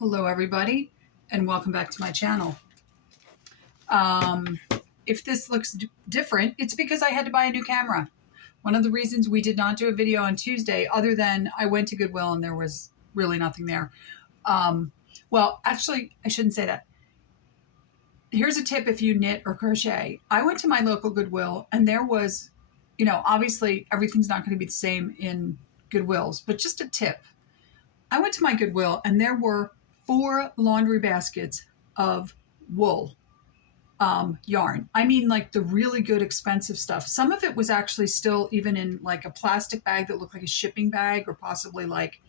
Hello everybody and welcome back to my channel. Um, if this looks different, it's because I had to buy a new camera. One of the reasons we did not do a video on Tuesday, other than I went to Goodwill and there was really nothing there. Well, actually, I shouldn't say that. Here's a tip if you knit or crochet. I went to my local Goodwill and there was, obviously everything's not going to be the same in Goodwills, but just a tip. I went to my Goodwill and there were 4 laundry baskets of wool yarn. I mean, like the really good expensive stuff. Some of it was actually still even in like a plastic bag that looked like a shipping bag, or possibly like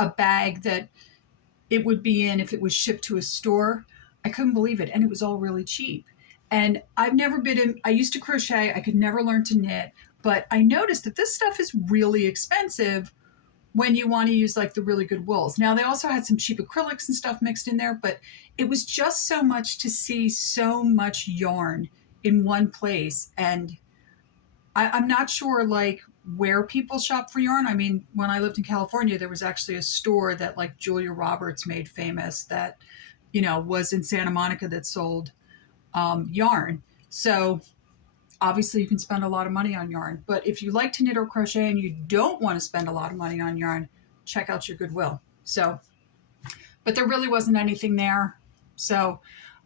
a bag that it would be in if it was shipped to a store. I couldn't believe it. And it was all really cheap. And I've never been in, I used to crochet. I could never learn to knit, but I noticed that this stuff is really expensive when you want to use like the really good wools. Now they also had some cheap acrylics and stuff mixed in there, but it was just so much to see so much yarn in one place. And I'm not sure like where people shop for yarn. I mean, when I lived in California, there was actually a store that like Julia Roberts made famous that, was in Santa Monica that sold yarn. So obviously you can spend a lot of money on yarn, but if you like to knit or crochet and you don't want to spend a lot of money on yarn, check out your Goodwill. So, but there really wasn't anything there. So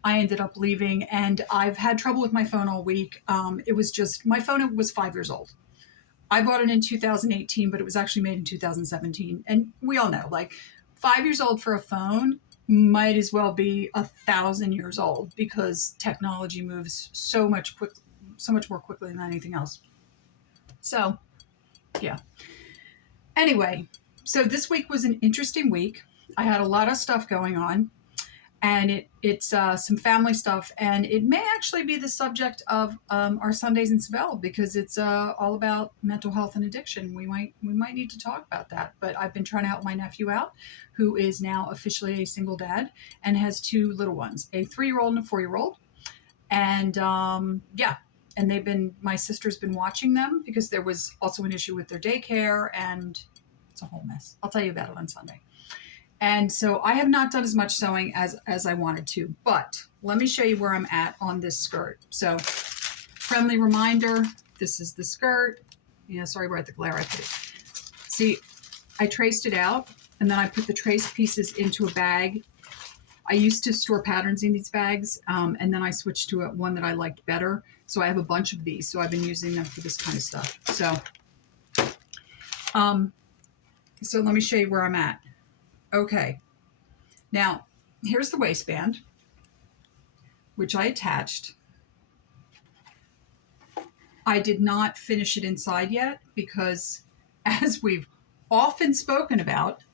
I ended up leaving and I've had trouble with my phone all week. It was just, my phone was 5 years old. I bought it in 2018, but it was actually made in 2017. And we all know like 5 years old for a phone might as well be 1,000 years old because technology moves so much more quickly than anything else. So, yeah. Anyway, so this week was an interesting week. I had a lot of stuff going on, and it's some family stuff, and it may actually be the subject of our Sundays in Sabelle because it's all about mental health and addiction. We might need to talk about that. But I've been trying to help my nephew out, who is now officially a single dad and has 2 little ones, a 3-year-old and a 4-year-old, and yeah. And my sister's been watching them because there was also an issue with their daycare and it's a whole mess. I'll tell you about it on Sunday. And so I have not done as much sewing as I wanted to, but let me show you where I'm at on this skirt. So friendly reminder, this is the skirt. Yeah, sorry about the glare I put it. See, I traced it out and then I put the traced pieces into a bag. I used to store patterns in these bags, and then I switched to one that I liked better. So I have a bunch of these. So I've been using them for this kind of stuff. So let me show you where I'm at. Okay. Now, here's the waistband, which I attached. I did not finish it inside yet because, as we've often spoken about,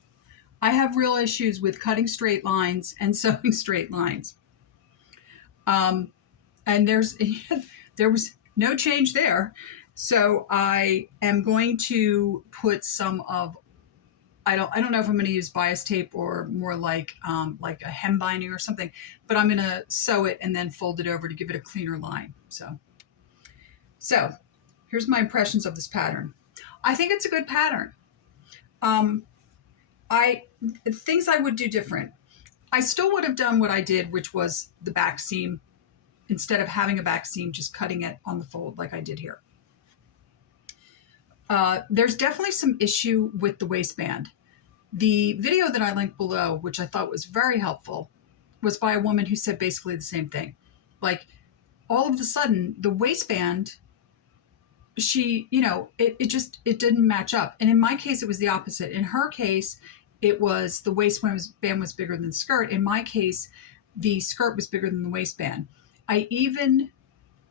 I have real issues with cutting straight lines and sewing straight lines. And there was no change there. So I am going to put some of, I don't know if I'm going to use bias tape or more like a hem binding or something, but I'm going to sew it and then fold it over to give it a cleaner line. So here's my impressions of this pattern. I think it's a good pattern. Things I would do different. I still would have done what I did, which was the back seam. Instead of having a back seam, just cutting it on the fold like I did here. There's definitely some issue with the waistband. The video that I linked below, which I thought was very helpful, was by a woman who said basically the same thing. Like all of a sudden, the waistband, it didn't match up. And in my case, it was the opposite. In her case, it was the waistband was bigger than the skirt. In my case, the skirt was bigger than the waistband. I even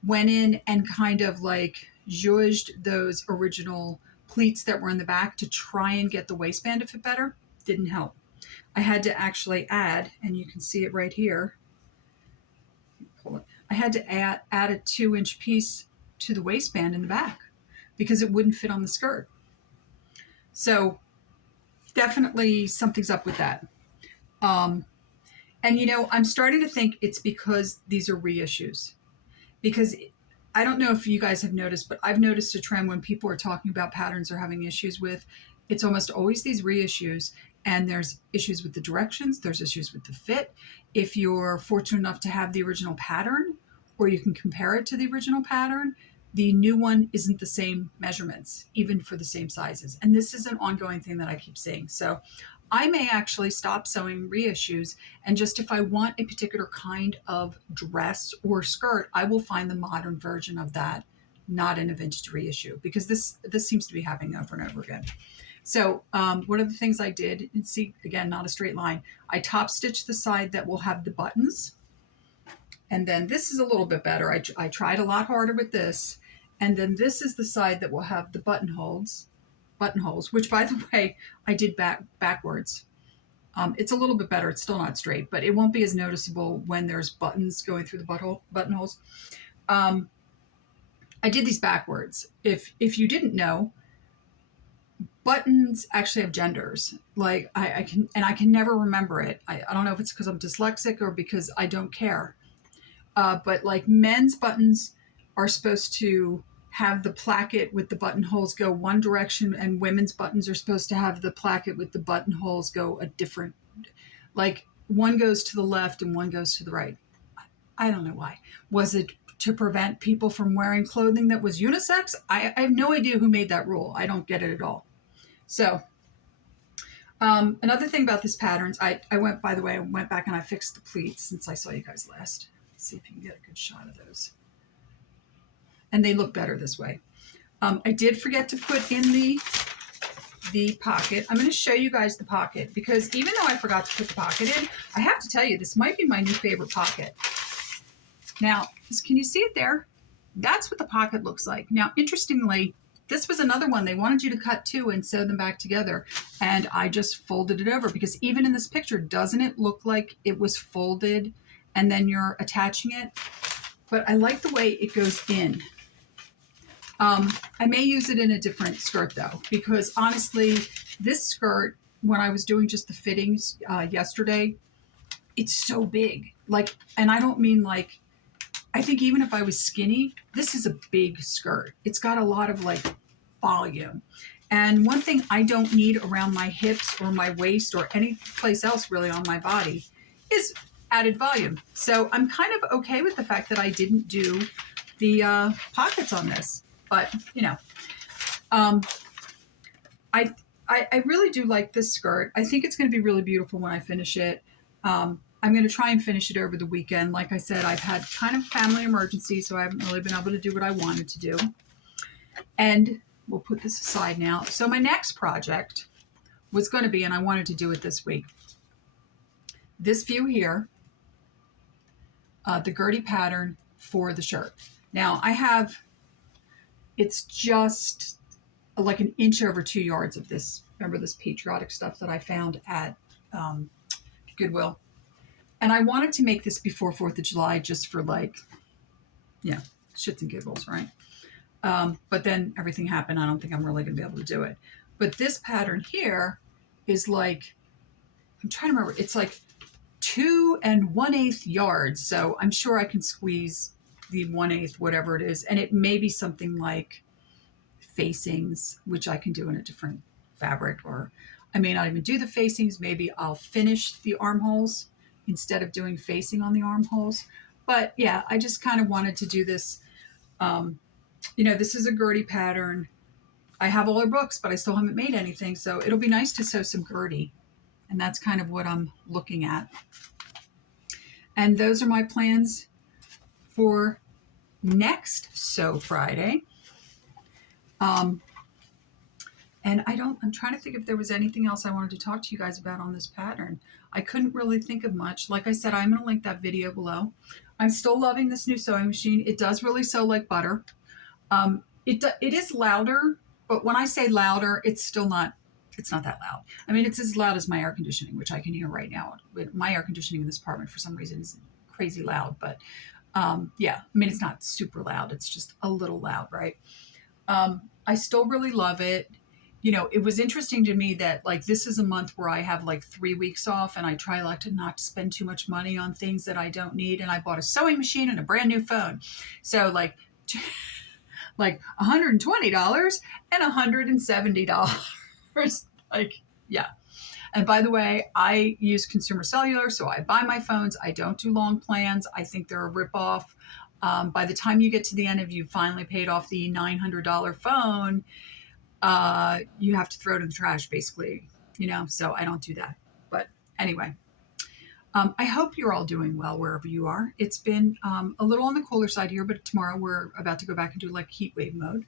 went in and kind of like zhuzhed those original pleats that were in the back to try and get the waistband to fit better. Didn't help. I had to actually add, and you can see it right here. I had to add a 2-inch piece to the waistband in the back because it wouldn't fit on the skirt. So definitely something's up with that. And I'm starting to think it's because these are reissues. Because I don't know if you guys have noticed, but I've noticed a trend when people are talking about patterns they're having issues with. It's almost always these reissues. and there's issues with the directions, there's issues with the fit. If you're fortunate enough to have the original pattern, or you can compare it to the original pattern, the new one isn't the same measurements, even for the same sizes. And this is an ongoing thing that I keep seeing. So I may actually stop sewing reissues, and just if I want a particular kind of dress or skirt, I will find the modern version of that, not in a vintage reissue, because this seems to be happening over and over again. So one of the things I did, and see, again, not a straight line, I top stitched the side that will have the buttons. And then this is a little bit better. I tried a lot harder with this. And then this is the side that will have the buttonholes, which, by the way, I did backwards. It's a little bit better. It's still not straight, but it won't be as noticeable when there's buttons going through the buttonholes. I did these backwards. If you didn't know, buttons actually have genders. Like I can never remember it. I don't know if it's because I'm dyslexic or because I don't care. But like men's buttons are supposed to have the placket with the buttonholes go one direction, and women's buttons are supposed to have the placket with the buttonholes go a different, like one goes to the left and one goes to the right. I don't know why. Was it to prevent people from wearing clothing that was unisex? I have no idea who made that rule. I don't get it at all. So another thing about this patterns, I went back and I fixed the pleats since I saw you guys last. Let's see if you can get a good shot of those. And they look better this way. I did forget to put in the pocket. I'm going to show you guys the pocket, because even though I forgot to put the pocket in, I have to tell you, this might be my new favorite pocket. Now, can you see it there? That's what the pocket looks like. Now, interestingly, this was another one. They wanted you to cut two and sew them back together. And I just folded it over, because even in this picture, doesn't it look like it was folded and then you're attaching it? But I like the way it goes in. I may use it in a different skirt though, because honestly, this skirt, when I was doing just the fittings yesterday, it's so big. Like, and I don't mean like, I think even if I was skinny, this is a big skirt. It's got a lot of like volume. And one thing I don't need around my hips or my waist or any place else really on my body is added volume. So I'm kind of okay with the fact that I didn't do the pockets on this. But, you know, I really do like this skirt. I think it's going to be really beautiful when I finish it. I'm going to try and finish it over the weekend. Like I said, I've had kind of family emergency, so I haven't really been able to do what I wanted to do. And we'll put this aside now. So my next project was going to be, and I wanted to do it this week, this view here, the Gertie pattern for the shirt. Now I have, it's just like an inch over 2 yards of this. Remember this patriotic stuff that I found at Goodwill? And I wanted to make this before 4th of July just for like, yeah, shits and giggles, right? But then everything happened. I don't think I'm really going to be able to do it. But this pattern here is like, I'm trying to remember, it's like 2 1/8 yards. So I'm sure I can squeeze the 1/8, whatever it is. And it may be something like facings, which I can do in a different fabric, or I may not even do the facings. Maybe I'll finish the armholes instead of doing facing on the armholes. But yeah, I just kind of wanted to do this. You know, this is a Gertie pattern. I have all her books, but I still haven't made anything. So it'll be nice to sew some Gertie. And that's kind of what I'm looking at. And those are my plans for next Sew Friday. And I'm trying to think if there was anything else I wanted to talk to you guys about on this pattern. I couldn't really think of much. Like I said, I'm going to link that video below. I'm still loving this new sewing machine. It does really sew like butter. It is louder, but when I say louder, it's not that loud. I mean, it's as loud as my air conditioning, which I can hear right now. My air conditioning in this apartment for some reason is crazy loud, but yeah, I mean, it's not super loud. It's just a little loud, right? I still really love it. You know, it was interesting to me that like, this is a month where I have like 3 weeks off, and I try like to not spend too much money on things that I don't need. And I bought a sewing machine and a brand new phone. So like, like $120 and $170. Like, yeah. And by the way, I use consumer cellular, so I buy my phones. I don't do long plans. I think they're a ripoff. By the time you get to the end of you finally paid off the $900 phone, you have to throw it in the trash, basically, so I don't do that. But anyway, I hope you're all doing well wherever you are. It's been a little on the cooler side here, but tomorrow we're about to go back into like heat wave mode.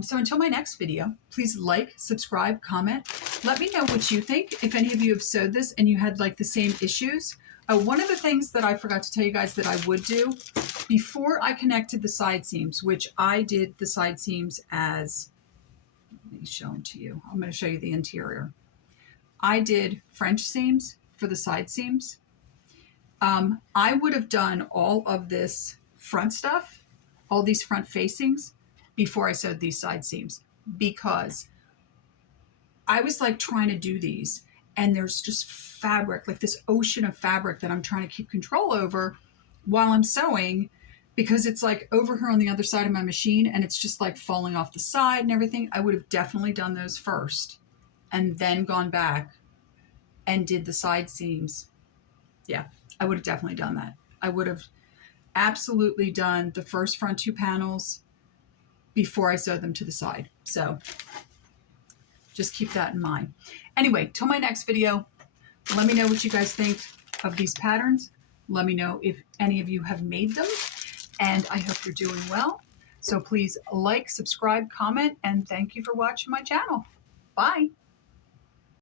So until my next video, please like, subscribe, comment. Let me know what you think. If any of you have sewed this and you had like the same issues. One of the things that I forgot to tell you guys that I would do before I connected the side seams, which I did the side seams as, let me show them to you. I'm going to show you the interior. I did French seams for the side seams. I would have done all of this front stuff, all these front facings, before I sewed these side seams, because I was like trying to do these and there's just fabric, like this ocean of fabric that I'm trying to keep control over while I'm sewing, because it's like over here on the other side of my machine and it's just like falling off the side and everything. I would have definitely done those first and then gone back and did the side seams. Yeah, I would have definitely done that. I would have absolutely done the first front two panels before I sewed them to the side. So just keep that in mind. Anyway, till my next video, let me know what you guys think of these patterns. Let me know if any of you have made them, and I hope you're doing well. So please like, subscribe, comment, and thank you for watching my channel. Bye.